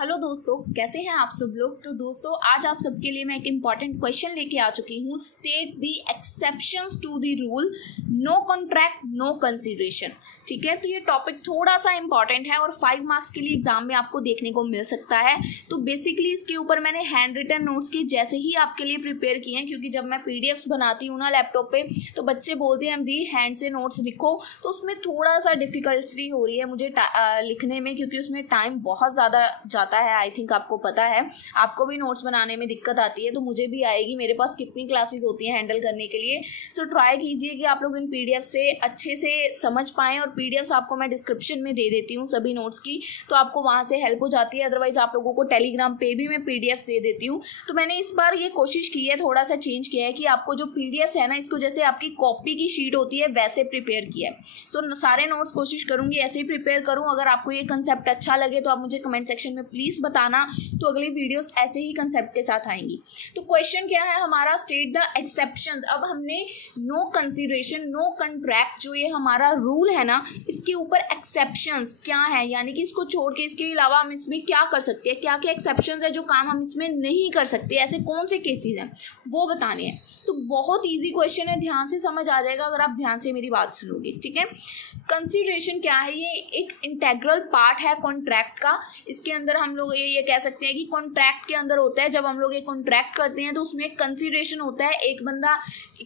Hello दोस्तों, कैसे हैं आप सब लोग। तो दोस्तों आज आप सबके लिए मैं एक इम्पॉर्टेंट क्वेश्चन लेके आ चुकी हूँ। State the exceptions to the rule no contract no consideration. ठीक है, तो ये टॉपिक थोड़ा सा इम्पॉर्टेंट है और 5 मार्क्स के लिए एग्जाम में आपको देखने को मिल सकता है। तो बेसिकली इसके ऊपर मैंने हैंड रिटन नोट्स की जैसे ही आपके लिए प्रिपेयर किए हैं, क्योंकि जब मैं पीडीएफ्स बनाती हूँ ना लैपटॉप पे तो बच्चे बोलते हैं दी हैंड से नोट्स लिखो, तो उसमें थोड़ा सा डिफिकल्टी हो रही है मुझे लिखने में, क्योंकि उसमें टाइम बहुत ज़्यादा जाता है। आई थिंक आपको पता है, आपको भी नोट्स बनाने में दिक्कत आती है, तो मुझे भी आएगी। मेरे पास कितनी क्लासेस होती हैं हैंडल करने के लिए। सो ट्राई कीजिए कि आप लोग इन पीडीएफ से अच्छे से समझ पाएँ, और पीडीएफ्स आपको मैं डिस्क्रिप्शन में दे देती हूँ सभी नोट्स की, तो आपको वहाँ से हेल्प हो जाती है। अदरवाइज आप लोगों को टेलीग्राम पे भी मैं पीडीएफ दे देती हूँ। तो मैंने इस बार ये कोशिश की है, थोड़ा सा चेंज किया है कि आपको जो पीडीएफ है ना, इसको जैसे आपकी कॉपी की शीट होती है वैसे प्रिपेयर किया है। सो सारे नोट्स कोशिश करूँगी ऐसे ही प्रिपेयर करूँ। अगर आपको ये कंसेप्ट अच्छा लगे तो आप मुझे कमेंट सेक्शन में प्लीज़ बताना, तो अगली वीडियोस ऐसे ही कंसेप्ट के साथ आएंगी। तो क्वेश्चन क्या है हमारा, स्टेट द एक्सेप्शंस। अब हमने नो कंसीडरेशन नो कॉन्ट्रैक्ट, जो ये हमारा रूल है ना, इसके ऊपर एक्सेप्शंस क्या है, यानी कि इसको छोड़ के इसके अलावा हम इसमें क्या कर सकते हैं, क्या क्या एक्सेप्शंस है जो काम हम इसमें नहीं कर सकते, ऐसे कौन से केसेस हैं वो बताने हैं। तो बहुत ईजी क्वेश्चन है, ध्यान से समझ आ जाएगा अगर आप ध्यान से मेरी बात सुनोगे। ठीक है, कंसीडरेशन क्या है, ये एक इंटेग्रल पार्ट है कॉन्ट्रैक्ट का। इसके अंदर हम लोग ये कह सकते हैं कि कॉन्ट्रैक्ट के अंदर होता है, जब हम लोग ये कॉन्ट्रैक्ट करते हैं तो उसमें एक कंसीडरेशन होता है। एक बंदा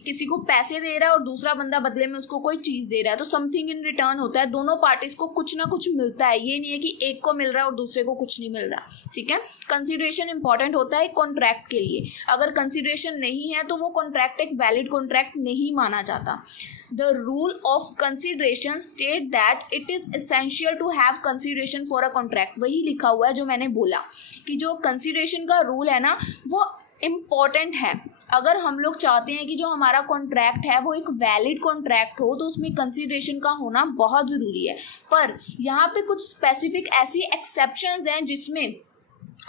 किसी को पैसे दे रहा है और दूसरा बंदा बदले में उसको कोई चीज़ दे रहा है, तो समथिंग इन रिटर्न होता है। दोनों पार्टीज को कुछ ना कुछ मिलता है, ये नहीं है कि एक को मिल रहा है और दूसरे को कुछ नहीं मिल रहा। ठीक है, कंसीडरेशन इंपॉर्टेंट होता है कॉन्ट्रैक्ट के लिए। अगर कंसीडरेशन नहीं है तो वो कॉन्ट्रैक्ट एक वैलिड कॉन्ट्रैक्ट नहीं माना जाता। The rule of consideration state that it is essential to have consideration for a contract। वही लिखा हुआ है जो मैंने बोला कि जो consideration का रूल है ना वो इम्पॉर्टेंट है। अगर हम लोग चाहते हैं कि जो हमारा कॉन्ट्रैक्ट है वो एक वैलिड कॉन्ट्रैक्ट हो तो उसमें कंसीडरेशन का होना बहुत ज़रूरी है। पर यहाँ पे कुछ स्पेसिफिक ऐसी एक्सेप्शंस हैं जिसमें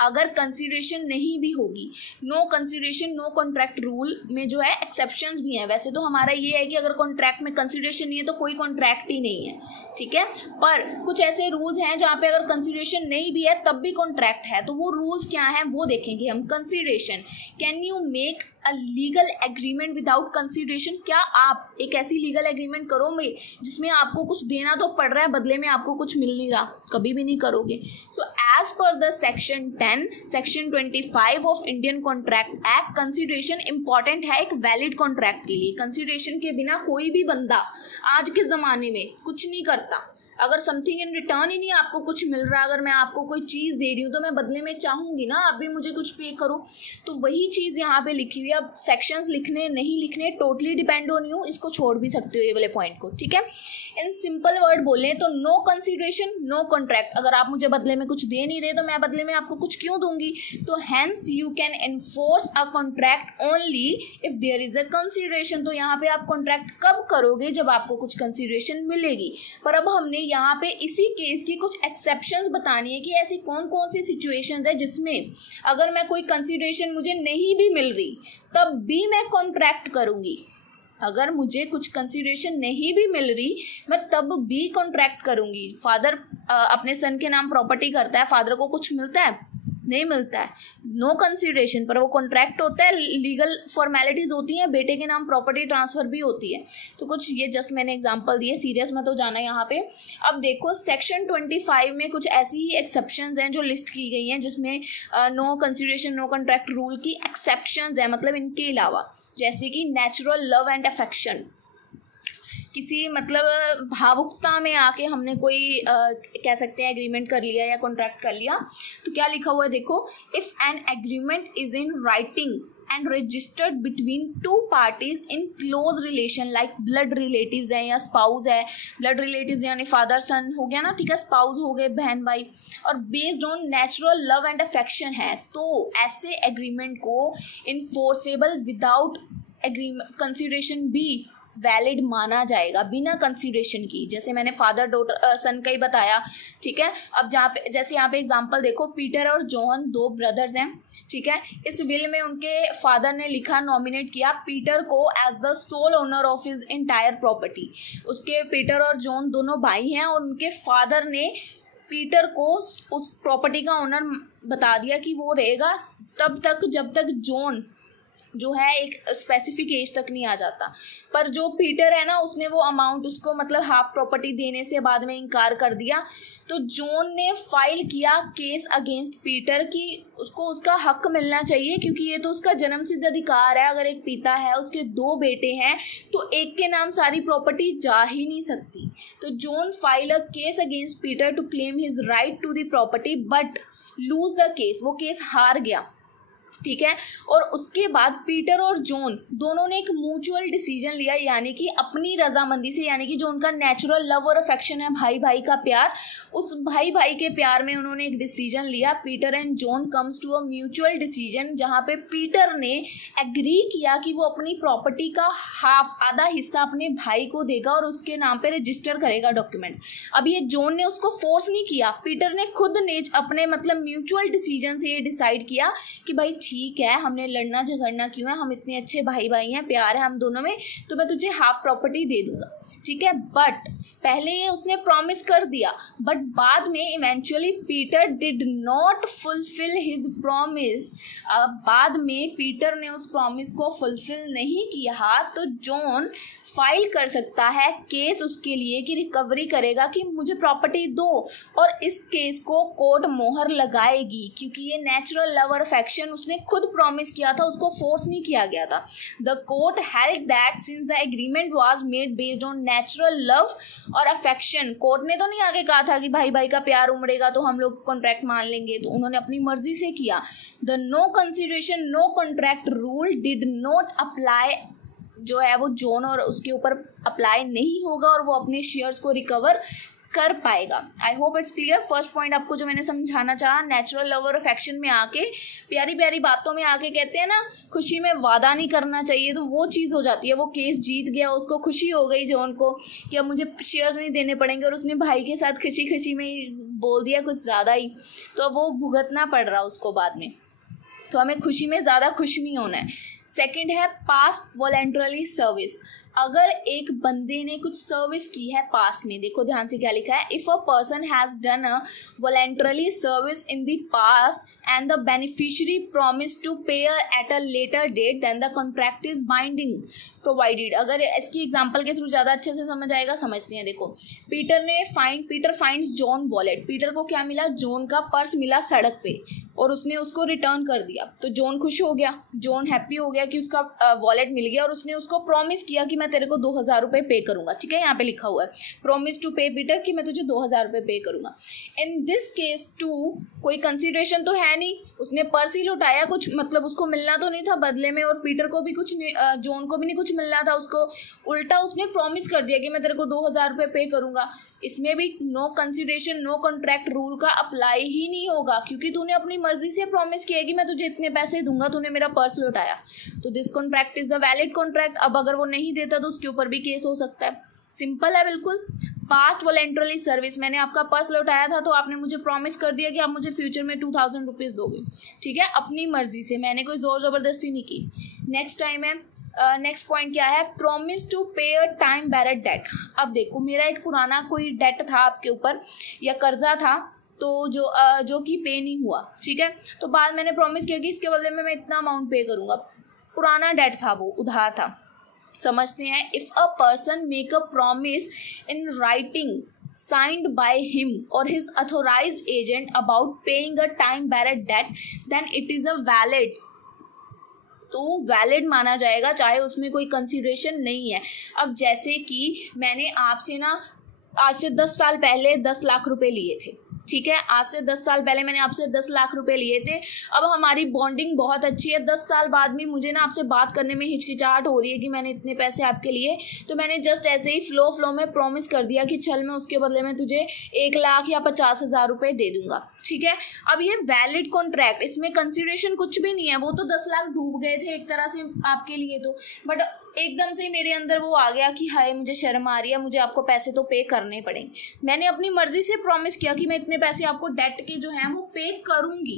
अगर कंसीडरेशन नहीं भी होगी, no consideration no contract rule में जो है एक्सेप्शंस भी हैं। वैसे तो हमारा ये है कि अगर कॉन्ट्रैक्ट में कंसीडरेशन नहीं है तो कोई कॉन्ट्रैक्ट ही नहीं है। ठीक है, पर कुछ ऐसे रूल्स हैं जहाँ पे अगर कंसीडरेशन नहीं भी है तब भी कॉन्ट्रैक्ट है, तो वो रूल्स क्या हैं वो देखेंगे हम। Consideration, can you make a legal agreement without consideration. क्या आप एक ऐसी लीगल एग्रीमेंट करोगे जिसमें आपको कुछ देना तो पड़ रहा है, बदले में आपको कुछ मिल नहीं रहा? कभी भी नहीं करोगे। So as per the section 10 section 25 of Indian contract act, consideration important है एक वैलिड कॉन्ट्रैक्ट के लिए। कंसीडरेशन के बिना कोई भी बंदा आज के ज़माने में कुछ नहीं करता। अगर समथिंग इन रिटर्न ही नहीं आपको कुछ मिल रहा, अगर मैं आपको कोई चीज़ दे रही हूँ तो मैं बदले में चाहूँगी ना आप भी मुझे कुछ पे करो। तो वही चीज़ यहाँ पे लिखी हुई है। अब सेक्शंस लिखने नहीं लिखने टोटली डिपेंड ऑन यू, इसको छोड़ भी सकते हो ये वाले पॉइंट को। ठीक है, इन सिंपल वर्ड बोले तो नो कंसीडरेशन नो कॉन्ट्रैक्ट। अगर आप मुझे बदले में कुछ दे नहीं रहे तो मैं बदले में आपको कुछ क्यों दूंगी? तो hence you can enforce a contract only if there is a consideration. तो यहाँ पे आप कॉन्ट्रैक्ट कब करोगे? जब आपको कुछ कंसीडरेशन मिलेगी। पर अब हमने यहाँ पे इसी केस की कुछ एक्सेप्शंस बतानी है कि ऐसी कौन कौन सी सिचुएशंस है जिसमें अगर मैं कोई कंसीडरेशन मुझे नहीं भी मिल रही तब भी मैं कॉन्ट्रैक्ट करूंगी। अगर मुझे कुछ कंसीडरेशन नहीं भी मिल रही मैं तब भी कॉन्ट्रैक्ट करूंगी। फादर अपने सन के नाम प्रॉपर्टी करता है, फादर को कुछ मिलता है? नहीं मिलता है, नो कंसीडरेशन, पर वो कॉन्ट्रैक्ट होता है, लीगल फॉर्मेलिटीज होती हैं, बेटे के नाम प्रॉपर्टी ट्रांसफर भी होती है। तो कुछ ये जस्ट मैंने एग्जांपल दिए, सीरियस मत हो जाना यहाँ पे। अब देखो सेक्शन 25 में कुछ ऐसी ही एक्सेप्शंस हैं जो लिस्ट की गई हैं, जिसमें no consideration no contract rule की एक्सेप्शंस हैं। मतलब इनके अलावा जैसे कि नेचुरल लव एंड अफेक्शन, किसी मतलब भावुकता में आके हमने कोई कह सकते हैं एग्रीमेंट कर लिया या कॉन्ट्रैक्ट कर लिया, तो क्या लिखा हुआ है देखो, if an agreement is in writing and registered between two parties in close relation, like blood relatives हैं या स्पाउस है। ब्लड रिलेटिव्स यानी फादर सन हो गया ना, ठीक है, स्पाउस हो गए बहन भाई, और based on natural love and affection है, तो ऐसे एग्रीमेंट को इन्फोर्सेबल विदाउट कंसीडरेशन भी वैलिड माना जाएगा, बिना कंसीडरेशन की। जैसे मैंने फादर डॉटर सन का ही बताया। ठीक है, अब जहाँ पे जैसे यहाँ पे एग्जांपल देखो, पीटर और जॉन 2 ब्रदर्स हैं। ठीक है, इस विल में उनके फादर ने लिखा, नॉमिनेट किया पीटर को as the sole owner of his entire property. उसके पीटर और जॉन दोनों भाई हैं और उनके फादर ने पीटर को उस प्रॉपर्टी का ओनर बता दिया कि वो रहेगा तब तक जब तक जॉन जो है एक स्पेसिफिक एज तक नहीं आ जाता। पर जो पीटर है ना, उसने वो अमाउंट उसको मतलब हाफ प्रॉपर्टी देने से बाद में इनकार कर दिया। तो जॉन ने फाइल किया केस अगेंस्ट पीटर कि उसको उसका हक मिलना चाहिए, क्योंकि ये तो उसका जन्मसिद्ध अधिकार है। अगर एक पिता है, उसके 2 बेटे हैं, तो एक के नाम सारी प्रॉपर्टी जा ही नहीं सकती। तो John file a case against Peter to claim his right to the property but lose the case. वो केस हार गया, ठीक है। और उसके बाद पीटर और जॉन दोनों ने एक म्यूचुअल डिसीजन लिया, यानी कि अपनी रजामंदी से, यानी कि जो उनका नेचुरल लव और अफेक्शन है, भाई भाई का प्यार, उस भाई भाई के प्यार में उन्होंने एक डिसीजन लिया। Peter and John comes to a mutual decision, जहां पे पीटर ने एग्री किया कि वो अपनी प्रॉपर्टी का हाफ, आधा हिस्सा अपने भाई को देगा और उसके नाम पे रजिस्टर करेगा डॉक्यूमेंट्स। अब ये जॉन ने उसको फोर्स नहीं किया, पीटर ने खुद ने अपने मतलब म्यूचुअल डिसीजन से ये डिसाइड किया कि भाई ठीक है, हमने लड़ना झगड़ना क्यों है, हम इतने अच्छे भाई भाई हैं, प्यार है हम दोनों में, तो मैं तुझे हाफ प्रॉपर्टी दे दूंगा, ठीक है। बट पहले ये उसने प्रॉमिस कर दिया, बट बाद में eventually Peter did not fulfil his promise. बाद में पीटर ने उस प्रॉमिस को फुलफिल नहीं किया, तो जॉन फाइल कर सकता है केस उसके लिए कि रिकवरी करेगा कि मुझे प्रॉपर्टी दो, और इस केस को कोर्ट मोहर लगाएगी, क्योंकि ये नेचुरल लव और अफेक्शन उसने खुद प्रॉमिस किया था, उसको फोर्स नहीं किया गया था। The court held that since the agreement was made based on natural love और अफेक्शन, कोर्ट ने तो नहीं आगे कहा था कि भाई भाई का प्यार उमड़ेगा तो हम लोग कॉन्ट्रैक्ट मान लेंगे, तो उन्होंने अपनी मर्जी से किया। The no consideration no contract rule did not apply, जो है वो जॉन और उसके ऊपर अप्लाई नहीं होगा और वो अपने शेयर्स को रिकवर कर पाएगा। आई hope it's clear. First point आपको जो मैंने समझाना चाहा, नेचुरल लव और अफेक्शन में आके, प्यारी प्यारी बातों में आके कहते हैं ना, खुशी में वादा नहीं करना चाहिए, तो वो चीज़ हो जाती है। वो केस जीत गया, उसको खुशी हो गई जॉन को कि अब मुझे शेयर्स नहीं देने पड़ेंगे, और उसने भाई के साथ खुशी खुशी में ही बोल दिया कुछ ज़्यादा ही, तो अब वो भुगतना पड़ रहा उसको बाद में। तो हमें खुशी में ज़्यादा खुश नहीं होना है। सेकंड है पास्ट वॉलेंटरली सर्विस। अगर एक बंदे ने कुछ सर्विस की है पास्ट में, देखो ध्यान से क्या लिखा है, if a person has done a voluntarily service in the past and the beneficiary promise to pay at a later date then the contract is binding provided. अगर इसकी एग्जांपल के थ्रू ज़्यादा अच्छे से समझ आएगा, समझते हैं। देखो, Peter finds John wallet. Peter को क्या मिला? जॉन का पर्स मिला सड़क पे, और उसने उसको रिटर्न कर दिया, तो जॉन खुश हो गया, जॉन हैप्पी हो गया कि उसका वॉलेट मिल गया, और उसने उसको प्रॉमिस किया कि मैं तेरे को 2000 रुपये पे करूंगा, ठीक है। यहाँ पे लिखा हुआ है प्रॉमिस टू पे पीटर, कि मैं तुझे 2000 रुपये पे करूंगा। इन दिस केस टू कोई कंसिडरेशन तो है नहीं, उसने पर्स ही लुटाया, कुछ मतलब उसको मिलना तो नहीं था बदले में, और पीटर को भी कुछ जॉन को भी नहीं कुछ मिलना था उसको, उल्टा उसने प्रॉमिस कर दिया कि मैं तेरे को 2000 रुपये पे करूंगा। इसमें भी no consideration no contract rule का अप्लाई ही नहीं होगा, क्योंकि तूने अपनी मर्जी से प्रॉमिस किया कि मैं तुझे इतने पैसे दूंगा, तूने मेरा पर्स लौटाया, तो this contract is a valid contract. अब अगर वो नहीं देता तो उसके ऊपर भी केस हो सकता है। सिंपल है बिल्कुल। पास्ट वॉलेंटरली सर्विस, मैंने आपका पर्स लौटाया था, तो आपने मुझे प्रॉमिस कर दिया कि आप मुझे फ्यूचर में 2000 रुपीज़ दोगे, ठीक है, अपनी मर्जी से, मैंने कोई जोर ज़बरदस्ती नहीं की। नेक्स्ट टाइम है नेक्स्ट पॉइंट क्या है? प्रॉमिस टू पे अ टाइम बैरड डेट। अब देखो, मेरा एक पुराना कोई डेट था आपके ऊपर या कर्जा था, तो जो कि पे नहीं हुआ, ठीक है, तो बाद मैंने प्रॉमिस किया कि इसके बदले में मैं इतना अमाउंट पे करूँगा। पुराना डेट था, वो उधार था। समझते हैं, if a person make a promise in writing signed by him or his authorized agent about paying a time barred debt, then it is a valid, तो वैलिड माना जाएगा, चाहे उसमें कोई कंसिडरेशन नहीं है। अब जैसे कि मैंने आपसे ना आज से 10 साल पहले 10 लाख रुपए लिए थे, ठीक है, आज से 10 साल पहले मैंने आपसे 10 लाख रुपए लिए थे। अब हमारी बॉन्डिंग बहुत अच्छी है, 10 साल बाद भी मुझे ना आपसे बात करने में हिचकिचाहट हो रही है कि मैंने इतने पैसे आपके लिए, तो मैंने जस्ट ऐसे ही फ्लो में प्रॉमिस कर दिया कि चल मैं उसके बदले में तुझे 1 लाख या 50,000 रुपये दे दूंगा, ठीक है। अब ये वैलिड कॉन्ट्रैक्ट, इसमें कंसिडरेशन कुछ भी नहीं है, वो तो 10 लाख डूब गए थे एक तरह से आपके लिए, तो बट एकदम से मेरे अंदर वो आ गया कि हाय मुझे शर्म आ रही है, मुझे आपको पैसे तो पे करने पड़ेंगे। मैंने अपनी मर्जी से प्रॉमिस किया कि मैं इतने पैसे आपको डेट के जो हैं वो पे करूंगी,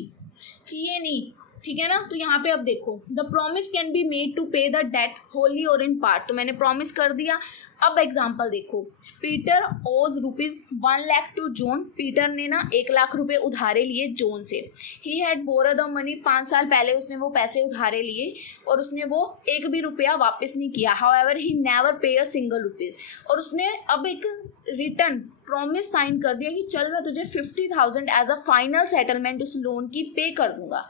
किए नहीं, ठीक है ना। तो यहाँ पे अब देखो, the promise can be made to pay the debt wholly और इन पार्ट, तो मैंने प्रॉमिस कर दिया। अब एग्जाम्पल देखो, पीटर ओज ₹1 लाख टू जॉन, पीटर ने ना 1 लाख रुपए उधारे लिए जॉन से। He had borrow the money, 5 साल पहले उसने वो पैसे उधारे लिए और उसने वो एक भी रुपया वापस नहीं किया। हाउएवर ही नेवर पे अ सिंगल रुपीज, और उसने अब एक रिटर्न प्रॉमिस साइन कर दिया कि चल मैं तुझे 50,000 एज अ फाइनल सेटलमेंट उस लोन की पे कर दूंगा।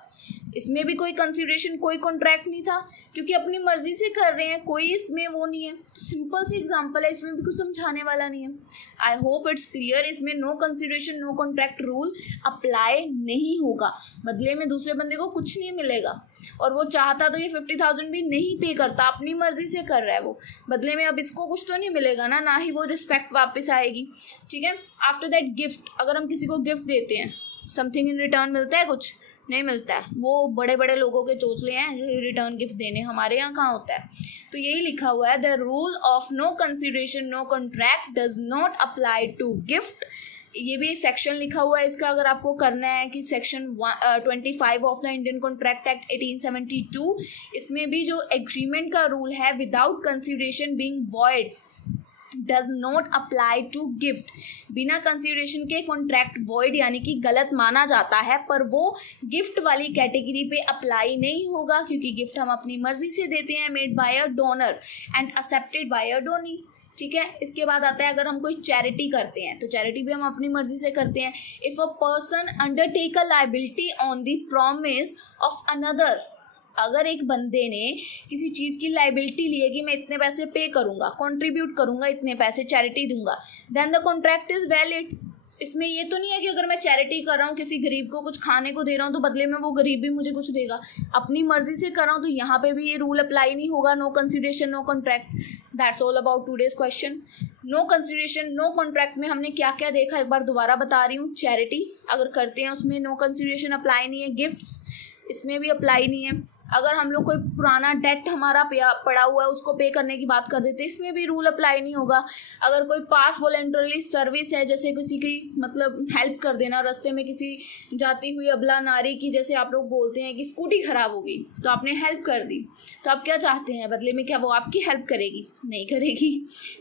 इसमें भी कोई कंसिडरेशन, कोई कॉन्ट्रैक्ट नहीं था, क्योंकि अपनी मर्जी से कर रहे हैं, कोई इसमें वो नहीं है। तो सिंपल सी एग्जांपल है, इसमें भी कुछ समझाने वाला नहीं है। I hope it's clear. इसमें no consideration no contract rule apply नहीं होगा, बदले में दूसरे बंदे को कुछ नहीं मिलेगा, और वो चाहता तो ये 50,000 भी नहीं पे करता, अपनी मर्जी से कर रहा है वो, बदले में अब इसको कुछ तो नहीं मिलेगा ना, ना ही वो रिस्पेक्ट वापस आएगी। ठीक है। आफ्टर दैट गिफ्ट, अगर हम किसी को गिफ्ट देते हैं, समथिंग इन रिटर्न मिलता है? कुछ नहीं मिलता है। वो बड़े बड़े लोगों के चोचले हैं रिटर्न गिफ्ट देने, हमारे यहाँ कहाँ होता है। तो यही लिखा हुआ है, the rule of no consideration no contract does not apply to gift. ये भी सेक्शन लिखा हुआ है इसका, अगर आपको करना है कि section 25 of the Indian contract act 1872, इसमें भी जो एग्रीमेंट का रूल है, without consideration being void does not apply to gift. बिना कंसिडरेशन के कॉन्ट्रैक्ट वॉइड यानी कि गलत माना जाता है, पर वो गिफ्ट वाली कैटेगरी पे अप्लाई नहीं होगा, क्योंकि गिफ्ट हम अपनी मर्जी से देते हैं, made by a donor and accepted by a donee. ठीक है। इसके बाद आता है, अगर हम कोई चैरिटी करते हैं तो चैरिटी भी हम अपनी मर्जी से करते हैं। If a person undertake a liability on the promise of another, अगर एक बंदे ने किसी चीज़ की लाइबिलिटी ली है कि मैं इतने पैसे पे करूंगा, कंट्रीब्यूट करूंगा, इतने पैसे चैरिटी दूंगा, then the contract is valid. इसमें ये तो नहीं है कि अगर मैं चैरिटी कर रहा हूँ, किसी गरीब को कुछ खाने को दे रहा हूँ, तो बदले में वो गरीब भी मुझे कुछ देगा, अपनी मर्जी से कर रहा हूँ, तो यहाँ पे भी ये रूल अप्लाई नहीं होगा, no consideration no contract. That's all about today's question. No consideration no contract में हमने क्या क्या देखा, एक बार दोबारा बता रही हूँ। चैरिटी अगर करते हैं उसमें नो कंसिडरेशन अप्लाई नहीं है, गिफ्ट्स इसमें भी अप्लाई नहीं है। अगर हम लोग कोई पुराना डेट हमारा पड़ा हुआ है उसको पे करने की बात कर देते हैं, इसमें भी रूल अप्लाई नहीं होगा। अगर कोई पास वॉलेंटरली सर्विस है, जैसे किसी की मतलब हेल्प कर देना, रास्ते में किसी जाती हुई अबला नारी की, जैसे आप लोग बोलते हैं कि स्कूटी खराब हो गई तो आपने हेल्प कर दी, तो आप क्या चाहते हैं बदले में? क्या वो आपकी हेल्प करेगी? नहीं करेगी।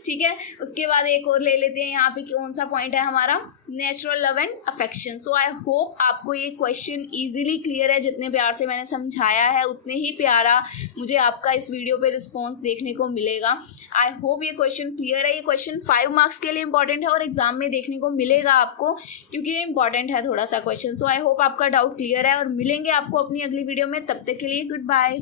ठीक है। उसके बाद एक और ले लेते हैं, यहाँ पे कौन सा पॉइंट है हमारा, natural love and affection. So I hope आपको ये क्वेश्चन ईजिली क्लियर है। जितने प्यार से मैंने समझाया है उतने ही प्यारा मुझे आपका इस वीडियो पे रिस्पॉन्स देखने को मिलेगा। आई होप ये क्वेश्चन क्लियर है। ये क्वेश्चन 5 मार्क्स के लिए इंपॉर्टेंट है और एग्जाम में देखने को मिलेगा आपको, क्योंकि ये इंपॉर्टेंट है थोड़ा सा क्वेश्चन। सो आई होप आपका डाउट क्लियर है, और मिलेंगे आपको अपनी अगली वीडियो में। तब तक के लिए गुड बाय।